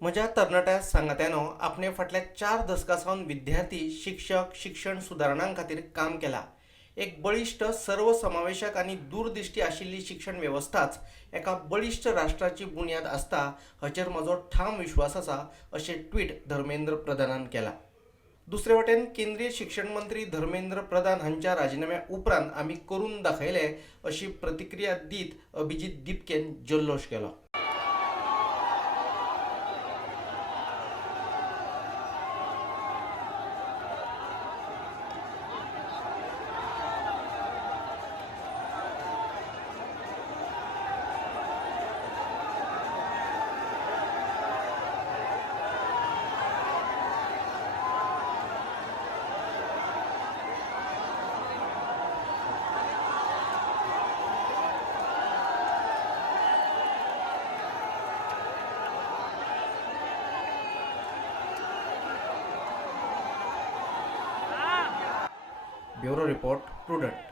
म्हज्या तरणाट्या सांगात्यानो आपणे फाटल्या 4 दशकांसावन विद्यार्थी शिक्षक शिक्षण सुदारणां खातीर काम केलां. एक बळिश्ट सर्वसमावेशक आनी दूरदिश्टी आशिल्ली शिक्षण वेवस्थाच एका बळिश्ट राष्ट्राची बुन्याद आसता हाचेर म्हजो ठाम विश्वास आसा अशें ट्वीट धर्मेंद्र प्रधानान केलां. दुसरे वटेन केंद्रीय शिक्षण मंत्री धर्मेंद्र प्रधान हांच्या राजिनाम्या उपरांत आमी करून दाखयले अशी प्रतिक्रिया दीत अभिजीत दिपकेन जल्लोश केलो. Bureau report prudent.